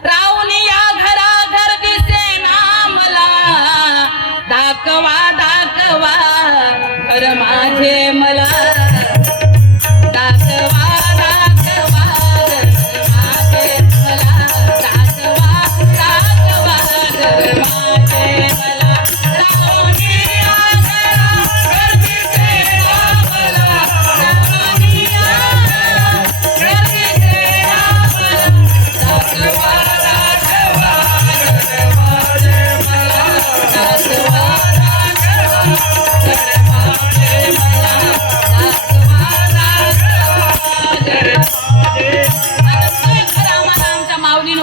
राहुनी या घरा घर दिसे ना मला, दाखवा दाखवा घर माझे मला, दाखवा दाखवा घर माझे मला, दाखवा दाखवा घर माझे मला. राहुनी या घरा घर दिसे ना मला, राहुनी या घरा घर दिसे ना मला, दाखवा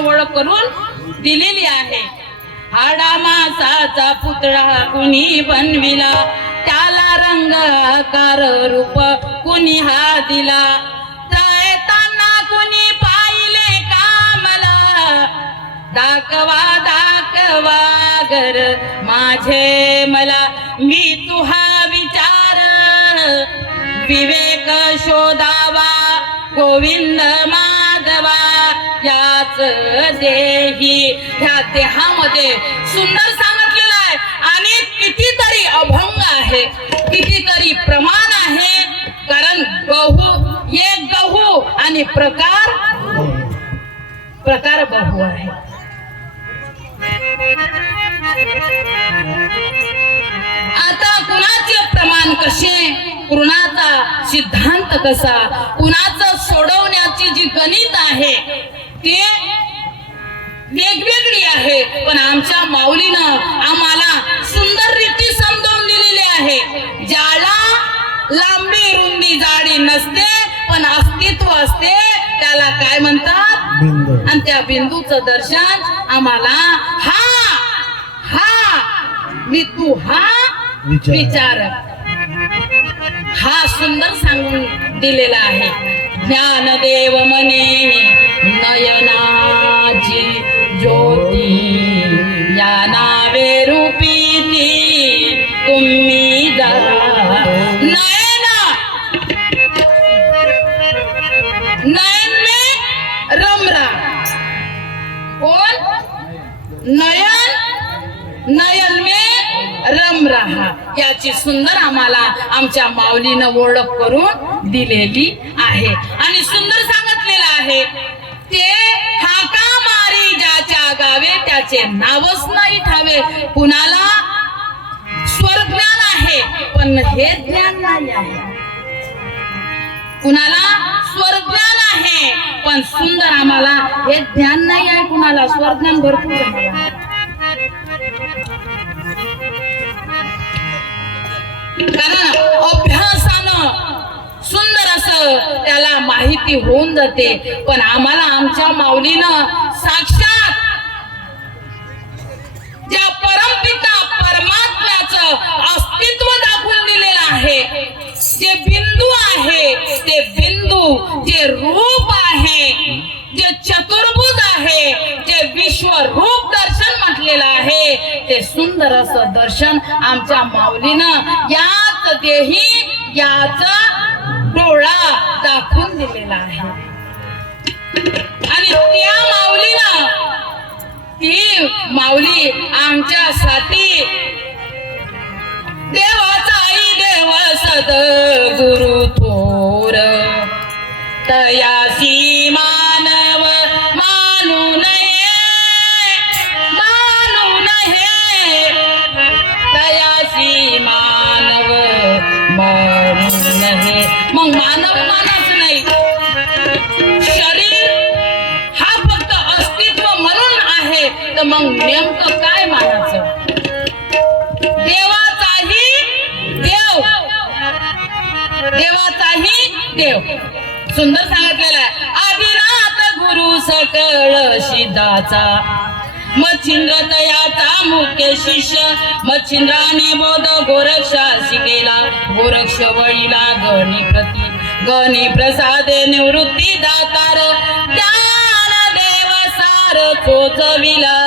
ओळख करून दिलेली आहे. हाडा मासाचा पुतळा कुणी बनविला, त्याला रंग आकार रूप कुणी हा दिला, तळताना कुणी पाहिले का मला, दाखवा दाखवा घर माझे मला. मी तू हा विचार विवेक शोधावा, गोविंद माधवा याच देही. ह्या देहामध्ये सुंदर सांगितलेलं आहे. आणि कितीतरी अभंग आहे, कितीतरी प्रमाण आहे. कारण गहू आणि प्रकार बहु आहे. आता कुणाचे प्रमाण कसे, कुणाचा सिद्धांत कसा, कुणाचं सोडवण्याची जी गणित आहे ते वेगवेगळी आहे. पण आमच्या माऊलीनं आम्हाला सुंदर रीती समजावून दिलेली आहे. ज्याला लांबी रुंदी जाडी नसते पण अस्तित्व असते त्याला काय म्हणतात, आणि त्या बिंदूचं दर्शन आम्हाला मी तू हा विचार हा सुंदर सांगून दिलेला आहे. ज्ञानदेव मने नयनाची ज्योती, या नावे रूपी ती तुम्ही जा. नयन में रमरा कोण, नयन में रम रहा याची सुंदर आम्हाला आमच्या माऊलीनं ओळख करून दिलेली आहे. आणि सुंदर सांगितलेलं आहे ते हाका मारी ज्याच्या गावे त्याचे नावच नाही ठावे. कुणाला स्वर्ज्ञान आहे पण हे ज्ञान नाही आहे, कुणाला स्वर्ज्ञान आहे पण सुंदर आम्हाला हे ज्ञान नाही आहे. कुणाला स्वर्ज्ञान भरपूर आहे. कारण अभ्यासानं सुंदर असं त्याला माहिती होऊन जाते. पण आम्हाला आमच्या माऊलीनं साक्षात ज्या परमपिता परमात्म्याचं अस्तित्व दाखवून दिलेलं आहे. जे बिंदू आहे ते बिंदू, जे रूप आहे, जे चतुर्भुज आहे, जे विश्वरूप दर्शन म्हटलेलं आहे ते सुंदर असं दर्शन आमच्या माऊलीनं याच देही याच डोळा दाखवून दिलेला आहे. आणि त्या माऊलीनं ती माऊली आमच्यासाठी देवाचा आई देव सद्गुरु थोर मानवमानच नाही. शरीर हा फक्त अस्तित्व म्हणून आहे, तर मग नेमकं काय मानायचं? देवाचाही देव, देवाचाही देव. सुंदर सांगितलेलं आहे. आदिनाथ गुरु सकळ सिद्धाचा, मच्छिंद्र तयाचा मुख्य शिष्य. मच्छिंद्राने बोध गोरक्षा शिकेला, गोरक्ष वळीला गणी प्रसादे निवृत्ती दातार. ज्ञानदेव सार चोचविला,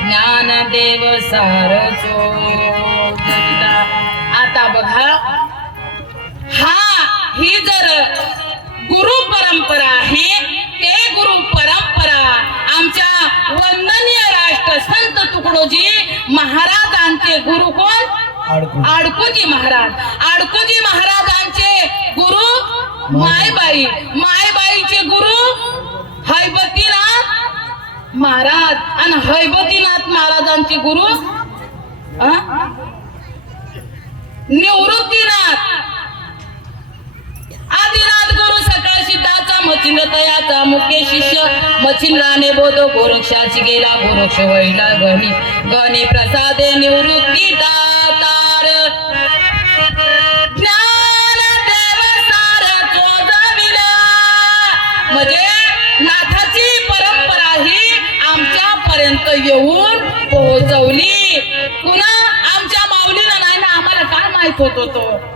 ज्ञानदेव सार चोचविला. आता बघा, ही जर गुरु परंपरा आहे, ते गुरु परंपरा आमच्या वंदनीय राष्ट्रसंत तुकडोजी महाराजांचे गुरु कोण? आडकोजी महाराज. आडकोजी महाराजांचे गुरु मायबाई. मायबाईचे गुरु हैबतीनाथ महाराज. आणि हैबतीनाथ महाराजांचे गुरु निवृत्तीनाथ. आदिनाथ गुरु सकळ सिद्धाचा, मच्छिंद्र तयाचा मुख्य शिष्य. मच्छिंद्राने बोध गोरक्षाची गेला, गोरक्ष वळीला गणी प्रसादे निवृत्ती दातार. ज्ञानदेव सार चोचविला. म्हणजे नाथाची परंपरा ही आमच्या पर्यंत येऊन पोहोचवली. पुन्हा आमच्या माऊलीला नाही ना, आम्हाला काय माहित होत होतं?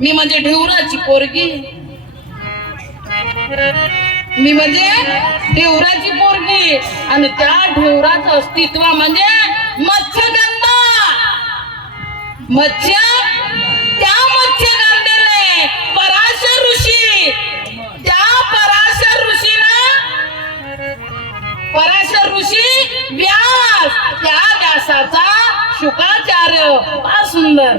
मी म्हणजे ढेवराची पोरगी, मी म्हणजे ढेवराची पोरगी. आणि त्या ढेवराचं अस्तित्व म्हणजे मत्स्यगंधा. त्या मत्स्यगंधेने पराशर ऋषी, त्या पराशर ऋषी व्यास, त्या व्यासाचा शुकाचार्य. फार सुंदर.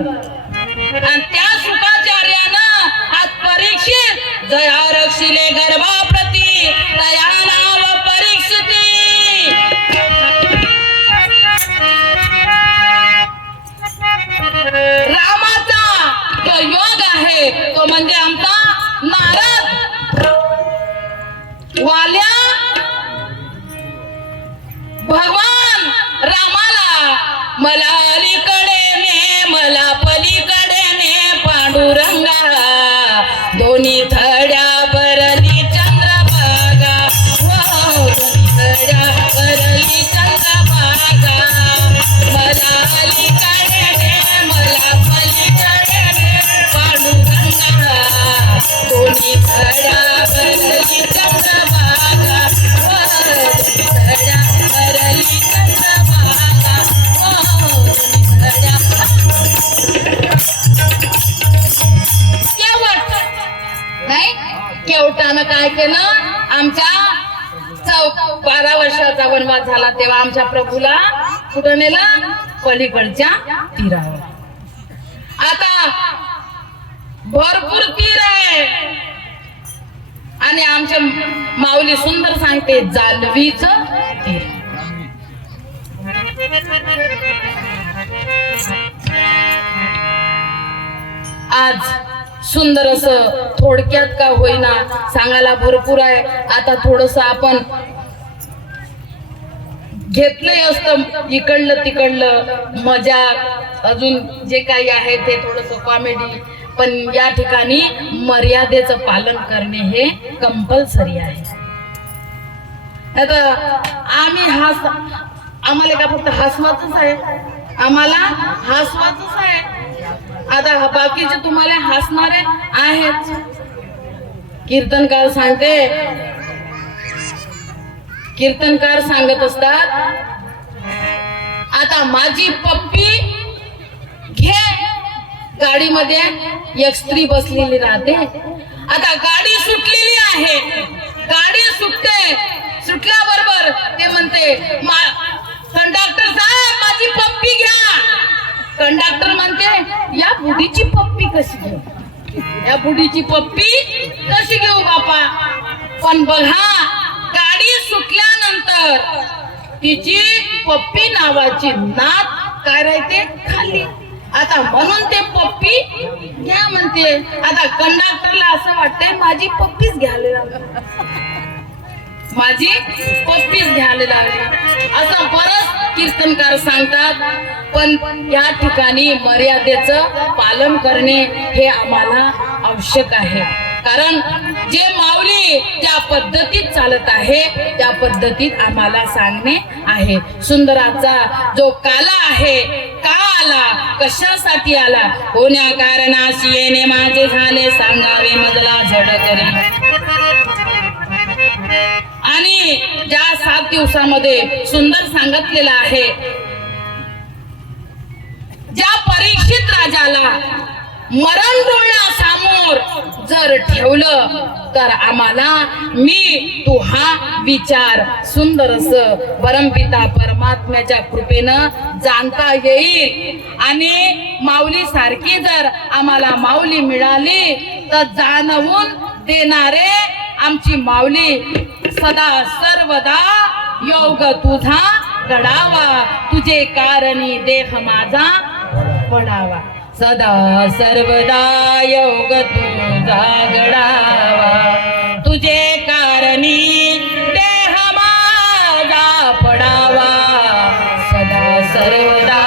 आणि त्या शुकाचार्यानं आज परीक्षित जया रक्षिले गर्भाप्रती, तया नाव परीक्षिती. रामाचा जो योग आहे तो म्हणजे आमचा नारद. वाल्या भगवान रामाला, मला अलीकडे ने मला पलीकडे पांडुरंगा, दोन्ही थड्या परली चंद्रभागा. दोन्ही थड्या परली चंद्रभागा. मला अलीकडे मला पलीकडे पांडुरंगा, दोन्ही थड्या परली चंद्रभागा. दोन्ही थड्या परली चंद्रभागा. दोन्ही थड्या. नाही, केवटानं काय केलं? आमच्या 12 वर्षाचा वनवास झाला तेव्हा आमच्या प्रभूला कुठं नेलं? पलीकडच्या तीरावर. आता भरपूर तीर आहे आणि आमच्या माऊली सुंदर सांगते, जालवीच तीर. आज सुंदर असं थोडक्यात का होईना सांगायला भरपूर आहे. आता थोडस आपण घेतलंय असतं इकडलं तिकडलं मजाक, अजून जे काही आहे ते थोडस कॉमेडी, पण या ठिकाणी मर्यादेचं पालन करणे हे कंपल्सरी आहे. आता आम्हाला का फक्त हसवायचंच आहे, आम्हाला हसवायचंच आहे. आता बाकीचे तुम्हाला हसणारे आहेच. कीर्तनकार सांगत असतात, आता माझी पप्पी घे. गाडीमध्ये एक स्त्री बसलेली राहते. आता गाडी सुटलेली आहे, गाडी सुटल्याबरोबर ते म्हणते, कंडक्टर साहेब माझी पप्पी घ्या. कंडक्टर म्हणते, या बुढीची पप्पी कशी घेऊ, या बुढीची पप्पी कशी घेऊ बापा. पण बघा, गाडी सुटल्यानंतर तिची पप्पी नावाची नात काय राहते खाली. आता म्हणून ते पप्पी घ्या म्हणते. म्हणजे आता कंडक्टरला असं वाटतंय माझी पप्पीच घ्यायला लागली, माझी पप्पीच घ्यायला लागली असं बरंच कीर्तनकार सांगतात. पण या ठिकाणी मर्यादेचं पालन करणे हे आम्हाला आवश्यक आहे. कारण जे माऊली ज्या पद्धतीत चालत आहे त्या पद्धतीत आम्हाला सांगणे आहे. सुंदराचा जो काला आहे, का आला, कशासाठी आला, कोण्या कारणाशी येणे माझे झाले, सांगावे मजला झड करी. आणि ज्या 7 दिवसामध्ये सुंदर सांगितलेलं आहे, ज्या परीक्षित राजाला मरण डोळ्यासमोर जर ठेवलं तर आम्हाला मी तू हा विचार सुंदर असं परमपिता परमात्म्याच्या कृपेनं जाणता येईल. आणि माऊली सारखी जर आम्हाला माऊली मिळाली तर जाणवून देणारे आमची माऊली सदा सर्वदा योग तुझा घडावा, तुझे कारणी देह माझा पडावा. सदा सर्वदा योग तुझा घडावा, तुझे कारणी देह माझा पडावा. सदा सर्वदा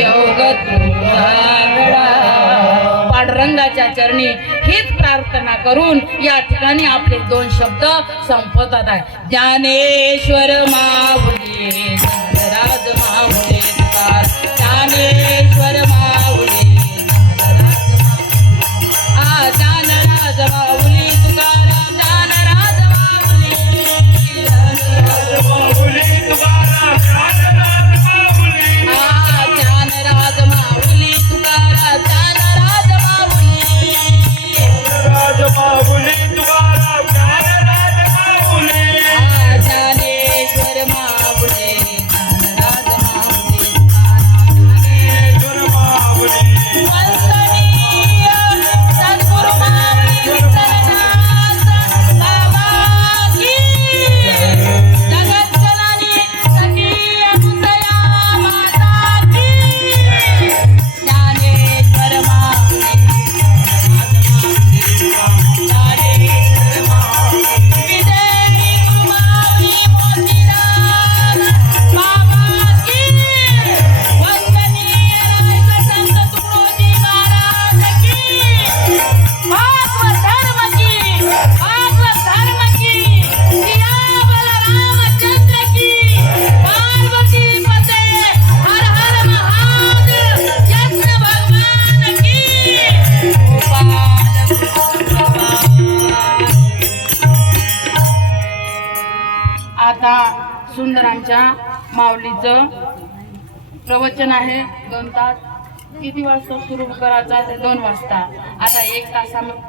योग तुझा घडावा. पांडुरंगाच्या चरणी हीच प्रार्थना करून या ठिकाणी आपले 2 शब्द संपतात आहे. ज्ञानेश्वर माऊली ज्ञानराज माऊली तुकार, ज्ञानेश्वर माऊली ज्ञानराज माऊली तुकाराम, ज्ञानराज माऊली तुकाराम, ज्ञानराज माऊली, ज्ञानराज माऊली तुकाराम, ज्ञानराज माऊली, ज्ञानराज माऊली तुकाराम, ज्ञानराज माऊली, ज्ञानेश्वर माऊली ज्ञानराज माऊली तुकाराम, ज्ञानेश्वर माऊली, वंदनीय सद्गुरु माऊली विठ्ठलनाथ बाबा की, जगज्जननी सखी अकुतया माता की, ज्ञानेश्वर माऊली ज्ञानेश्वर माऊली, विदेही गुरु माऊली मोतीराम बाबा की, वंदनीय रायगड संत तुकडोजी महाराज की, भागवत धर्म की, भागवत धर्म की, सियावर रामचंद्र की, पार्वती पते, हर हर महादेव, यज्ञ भगवान की, गोपाल आता सुंदरांच्या माऊलीचं प्रवचन आहे 2 तास. किती वाजता सुरू करायचं आहे? 2 वाजता. आता 1 तासामध्ये